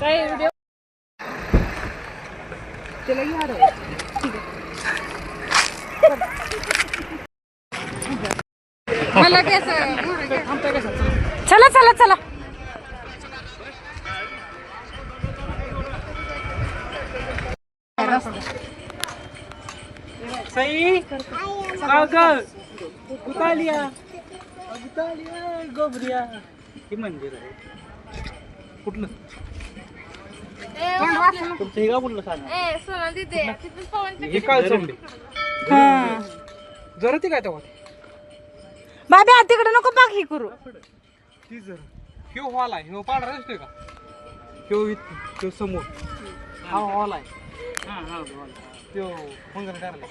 काय व्हिडिओ त्याला घ्या रे. मला कसं चला चला चला. सई उतालिया गोबरिया हे मंदिर आहे कुठलं तुमचं हे गाव कुठलं सांगा हे काय सोडले जरा ते काय तेव्हा बाबा तिकडे नको बाकी करू. ती जरा ह्यो हॉल आहे ह्यो पांढरा दिसतोय का ह्यो समोर हा हॉल आहे त्यो मंगल करायला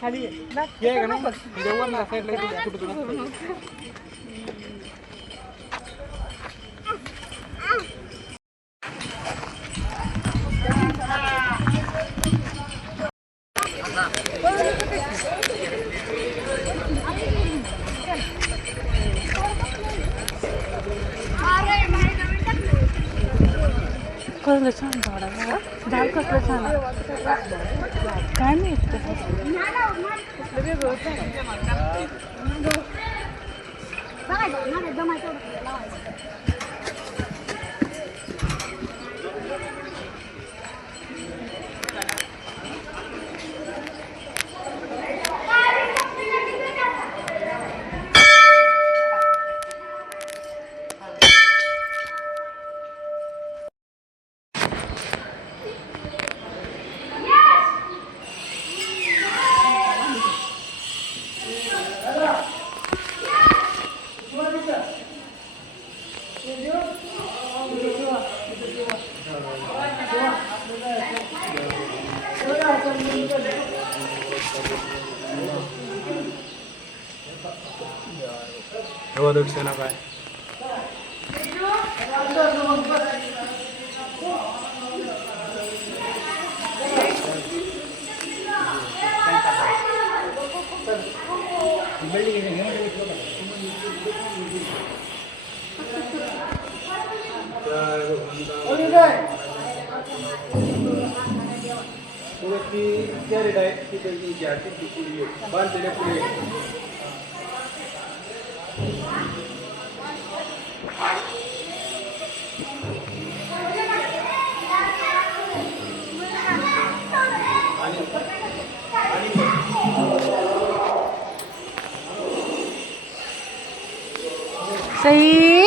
खाली कसलं छान झाड आहे. झाड कसलं छान आहे काय माहित दक्षिणा काय कॅरेट आहे बांधलेल्या पुढे सही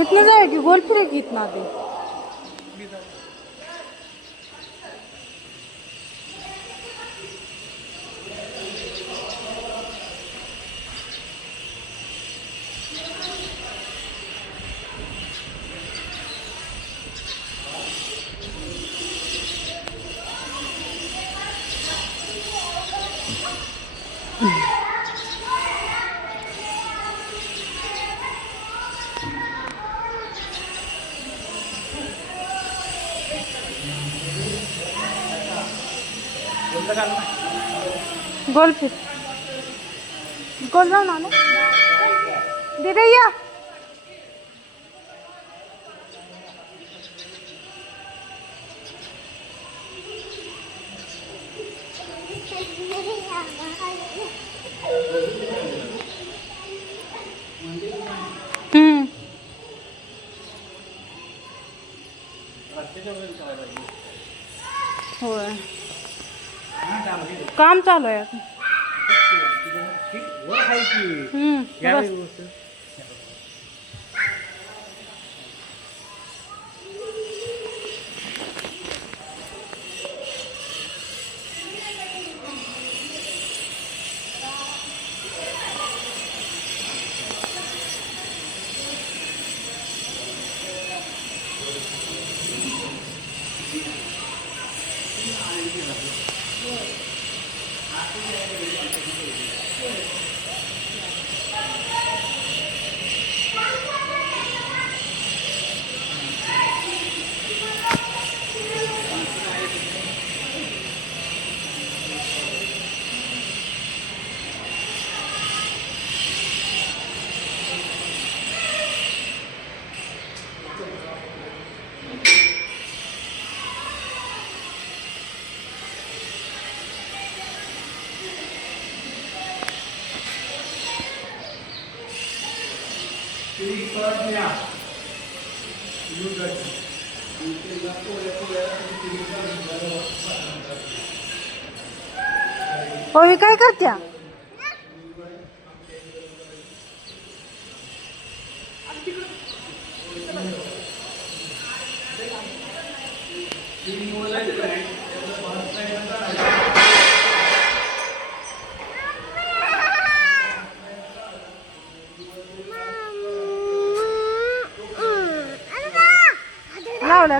इतनी जाएगी गोल फिरेगी इतना भी. गोल फिर गोल ना दीदी या होय काम चालू आहे. ओवी काय करत्या?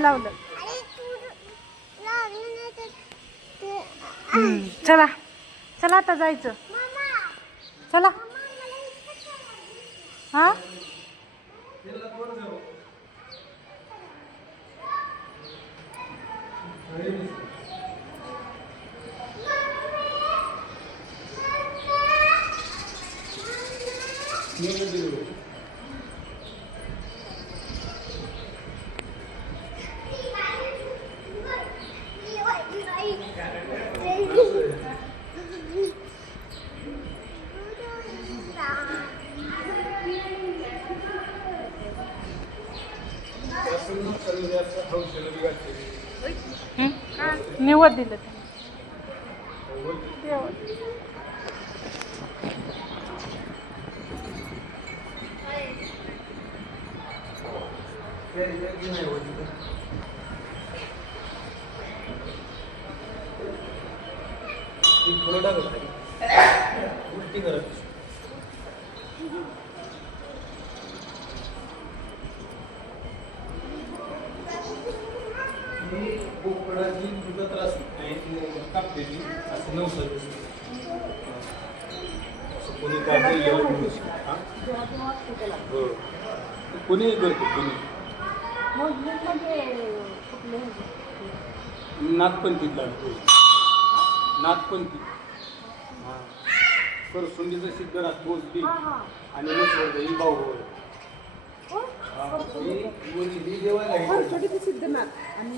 लावलं चला चला आता जायचं. चला हा निवड दिलं बोकडाची तुझा त्रास कापलेली असं नव्हतं कोणी कापलेलं कोणी करतो कोणी नाथपंथीतला नाथपंथी हां परसुंडीचं सिद्धनाथ बोलती आणि ही भाऊ ही देवाला सिद्धनाथ आणि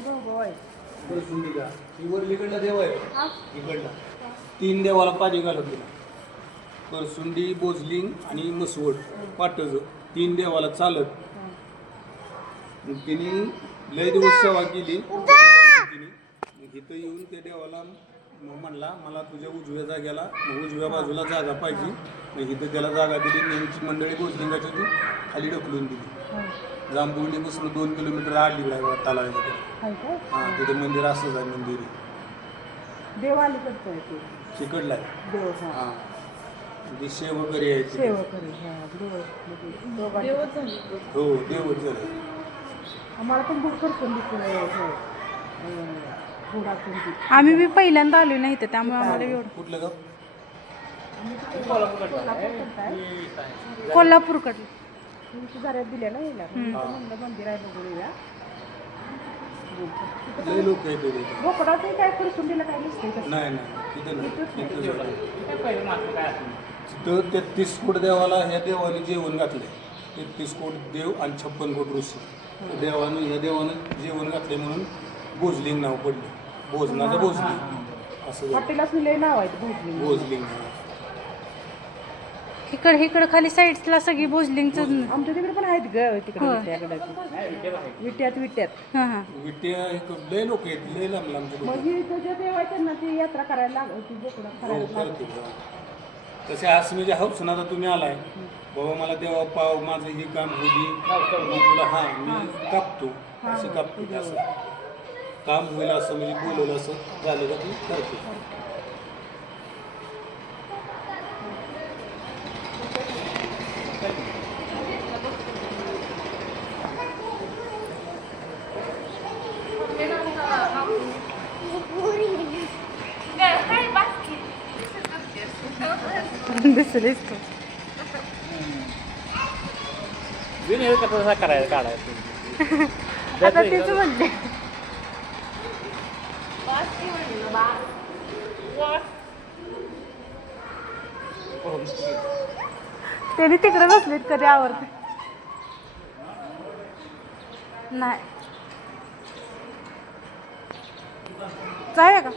परसुंडीला ही वरलीकडला देव आहे इकडला 3 देवाला पाणी घालत गेला. परसुंडी बोजलिंग आणि मसवड पाटज 3 देवाला चालत तिने लय दिवस सेवा केली. इथं येऊन त्या देवाला म्हणला मला तुझ्या उजव्या जाग्याला उजव्या बाजूला जागा पाहिजे. मग इथं त्याला जागा दिली. नेमची मंडळी बोजलिंगाची ती खाली ढकलून दिली. जांभुर्डीपासून 2 किलोमीटर आडलीकडे तलावाच्या हां तिथे मंदिर असंच आहे. मंदिर देवालीकडचं आहे ते तिकडला आहे देव हां म्हणजे सेवकरी आहे ते. हो देवच झालं. आम्हाला पण बुक करतो आम्ही बी पहिल्यांदा आलो नाही तर त्यामुळे आम्हाला एवढं. कुठलं गाव? कोल्हापूरकडे सुधाऱ्यात दिल्या ना याला म्हणलं मंदिर आहे बघून या. लय लोक आहेत बोकडाचं काय परसुंडीला काय नसते नाही नाही तिथं तिथं 33 कोट देवाला ह्या देवाने जेवण घातलंय. 33 कोट देव आणि 56 कोट ऋषी देवानं ह्या देवानं जेवण घातले म्हणून भोजलिंग नाव पडलं. भोजनाचं भोजलिंग असं हॉटेलाच लय नाव आहे भोजलिंग. भोजलिंग इकडं खाली साईडला सगळी भोजलिंगचं आमच्या तिकडे पण आहेत ग तिकडे विट्यात विट्या लय लोक आहेत लय लांब लांबचे लोक. मग जे देव आहे त्यांना ती यात्रा करायला लागते बोकडा करायला तसे असं म्हणजे हौसन आता तुम्ही आलाय बाबा मला देवा पाव माझं हे काम होईल तुला हां मी कापतो असं कापतो असं काम होईल असं म्हणजे बोलवलं असं झालं का ती करते. दिसलीस तू. कसा करायचं काढायचं आता तेच म्हणते. त्याने तिकडे बसलीत कधी आवडते नाही जाऊया का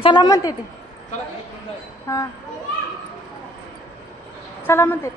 चला म्हणते ते हां चला म्हणते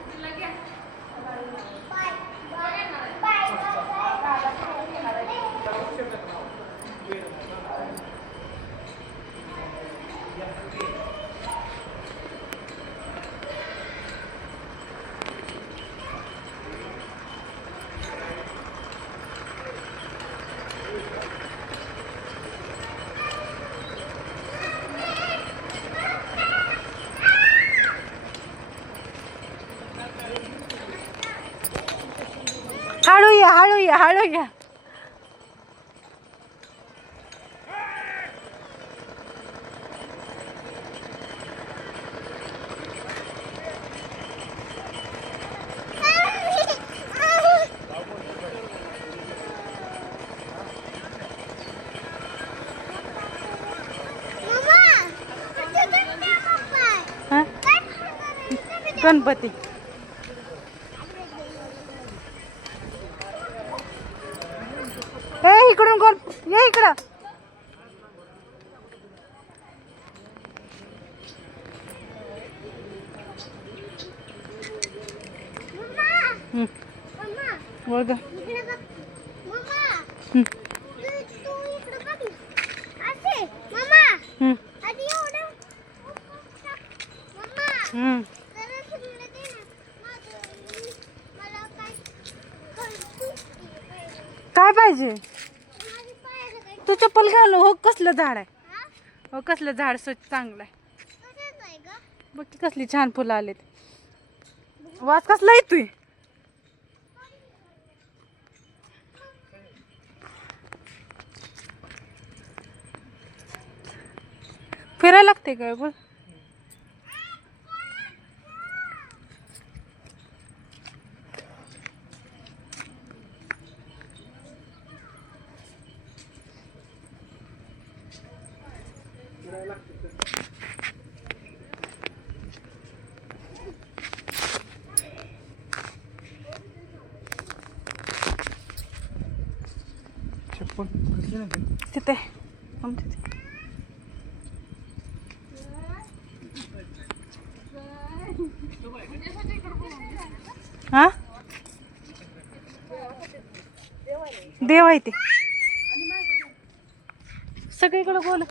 हळू या हां गणपती ए इकडून कोण ये इकडं बोल ग काय पाहिजे तू चप्पल घाल हो कसलं झाड आहे हो कसलं झाड स्वच्छ चांगलं आहे बघ की कसली छान फुलं आलेत वास कसला येतोय फिरायला लागते काय बोल तिथे हा देव आहे ते सगळीकडे बोल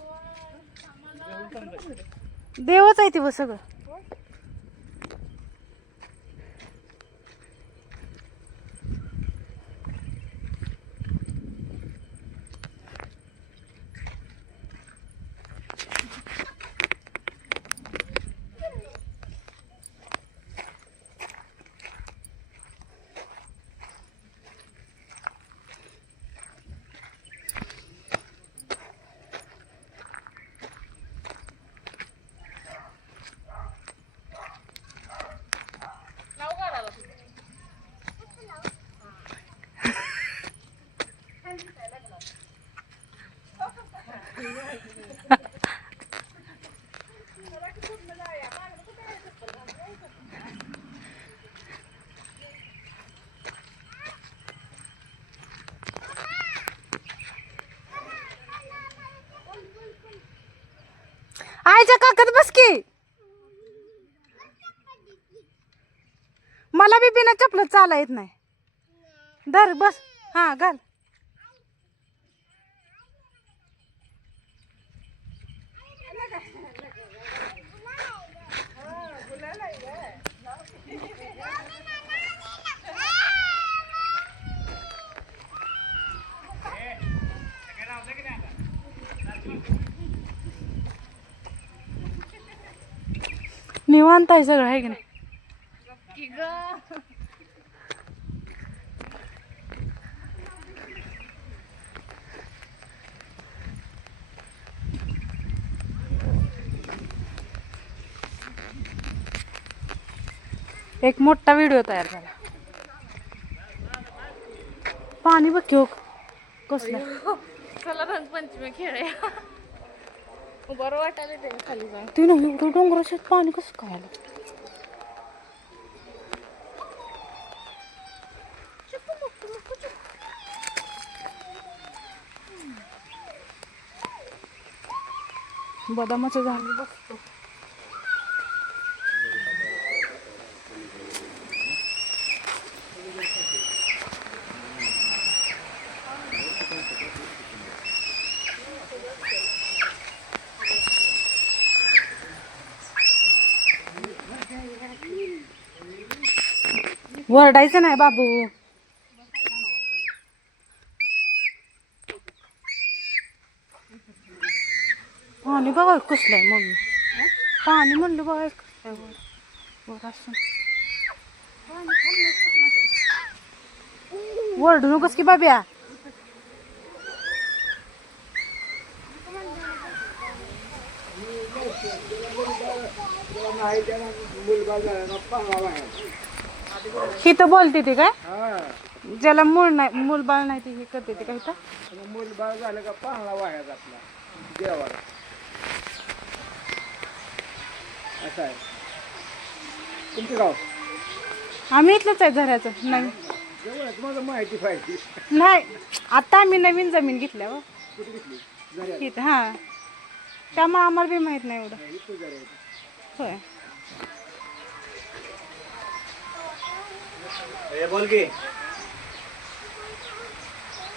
देवच आहे ते बघ सगळं आईच्या काकत बस की मला बी बिना चपल चाला येत नाही धर बस हा घाल निवांत आहे सगळं आहे की नाही एक मोठा व्हिडिओ तयार झाला. पाणी बघ की हो कसलं. चला रंगपंचमी खेळूया. बरं वाटायला ते खाली जाऊन. ते नाही एवढं डोंगराच्यात पाणी कसं काय आलं. बदामाचं झाड बघतो. वरडायचं नाही बाबू. पाणी बघा कसलं आहे मम्मी. पाणी म्हणलं बघा कसलं आहे वर वर असून. वरडू नकोस की बाब्या. ही तर बोलते ती काय ज्याला मूळ नाही मूल बाळ नाही ते हे करते ते काय तर मूल बाळ झालं का पाहला वाह्यात आपला देवाला असं आहे. तुमचं गाव आम्ही इथलंच आहे झऱ्याचं. नाही जवळच मला माहिती पाहिजे. नाही आता आम्ही नवीन जमीन घेतल्या हो कुठे घेतली इथं. हां त्यामुळे आम्हाला बी माहित नाही एवढं. इथं जरा होय बोल की.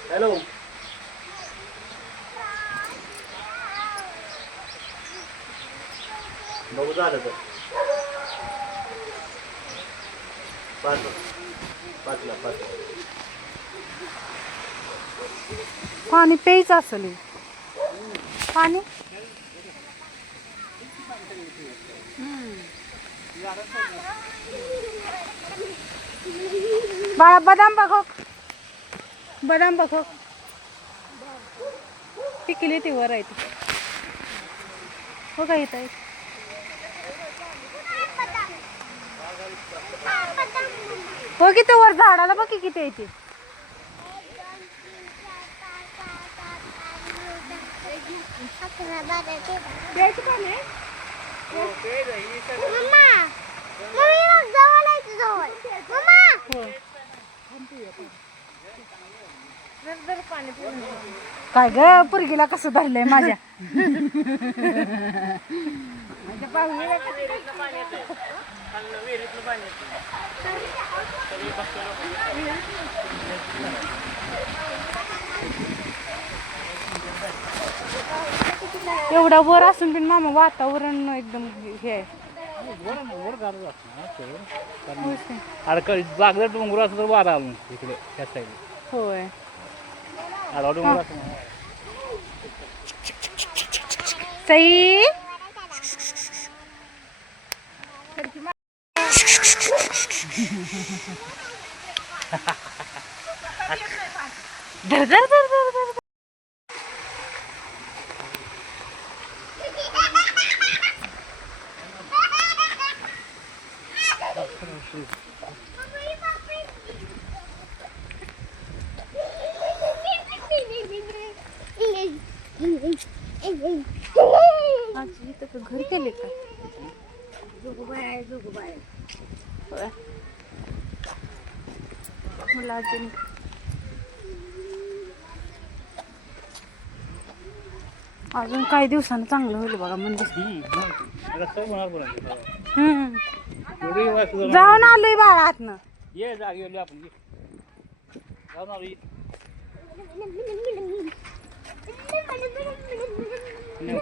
हॅलो बघू झालं तर पाचला पाणी प्यायचं असेल हे. पाणी बाळा बदाम बघ बदाम बघ पिकली ती वर आहे ती हो का येत आहे. हो किती वर झाडाला बघ किती आहे ती. काय ग पुरगीला कसं धरलंय माझ्या. एवढा वर असून पण मामा वातावरण एकदम हे आहे. अडकळ जागदा डोंगर असं तर वारा आलो इकडे त्या साईड होय आला डोंगर असं सई धर धर धर धर धर. आजी इथं घर केले का होय. मला आजी अजून काही दिवसानं चांगलं होईल बघा म्हणजे. जाऊन आलोय बाळा आतनं. ये जागे आपण जाऊन आलो.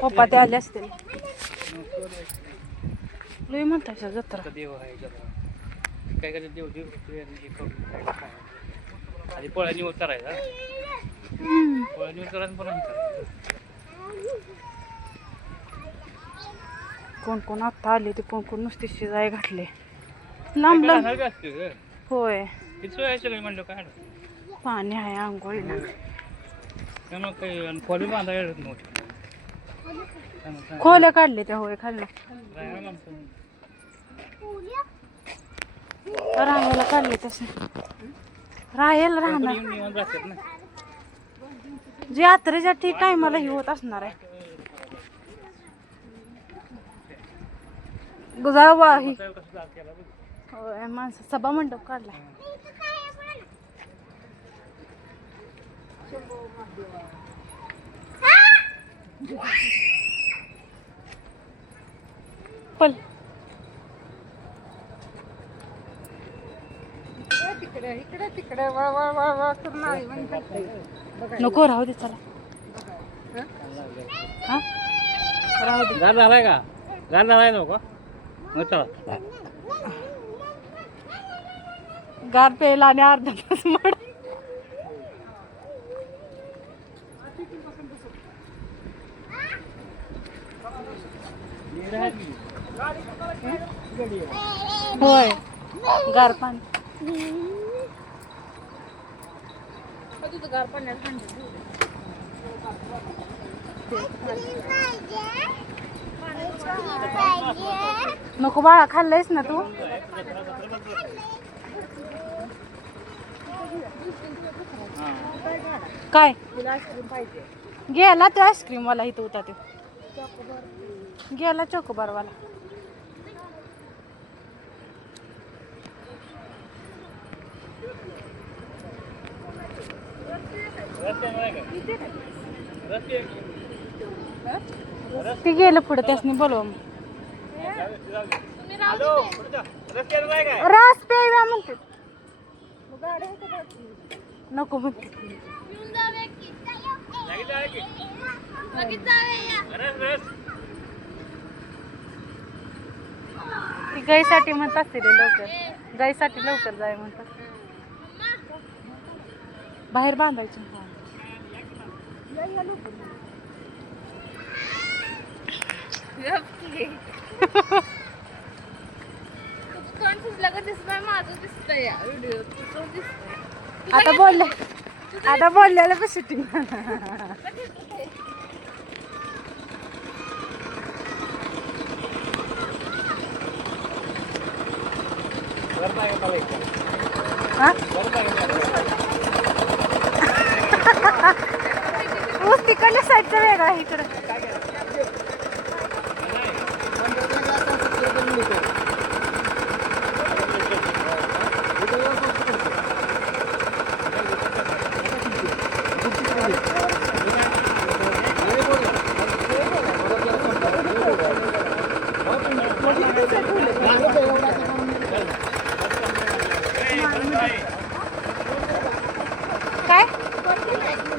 पप्पा ते आले असतील. लय म्हणता जत्रा देव आहे काय काय देव आधी पोळ्या निवड करायचा पोळ्या निवड करायचं पण कोण कोण आता आले ते कोण कोण नुसते शिजाय घातले लांब लांब. होय म्हणलं काय पाणी आहे आंघोळीला. त्यामुळे काही खोली बांधायला मोठी खोल्या काढले त्या होय खाल्लं. राहायला काढले तसे राहायला राहणार येऊन निवांत राहतात ना. जी यात्रेच्या ठीक टायमाला ही होत असणार आहे गुजाळवा ही होय, माणसं सभा मंडप काढलाय पल नको राहू दे चला हा राहू दे गार झालाय का? गार झालाय नको मग चला. गार प्यायला आणि अर्धा तास मड होय गार पाणी तुझं गार पाण्यात हांडून नको बाळा खाल्लंयस ना तू काय गेला तो आईस्क्रीम वाला इथं होता तो गेला चोकोबार वाला ते गेलं पुढे त्यासनी बोलवा मग रस प्यायला म्हणते नको म्हणते ती गाईसाठी म्हणत असते रे लवकर गाईसाठी लवकर जाय म्हणतात बाहेर बांधायची तोंड सुजलं का दिसतंय माझं दिसतंय या व्हिडिओ तुझं दिसतंय आता बोललेलं पण शूटिंग ऊस तिकडल्या साईडचा वेगळा आहे इकडं काय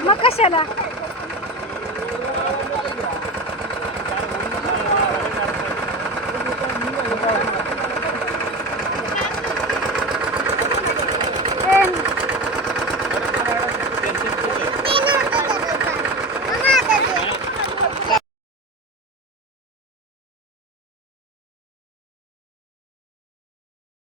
मग कशाला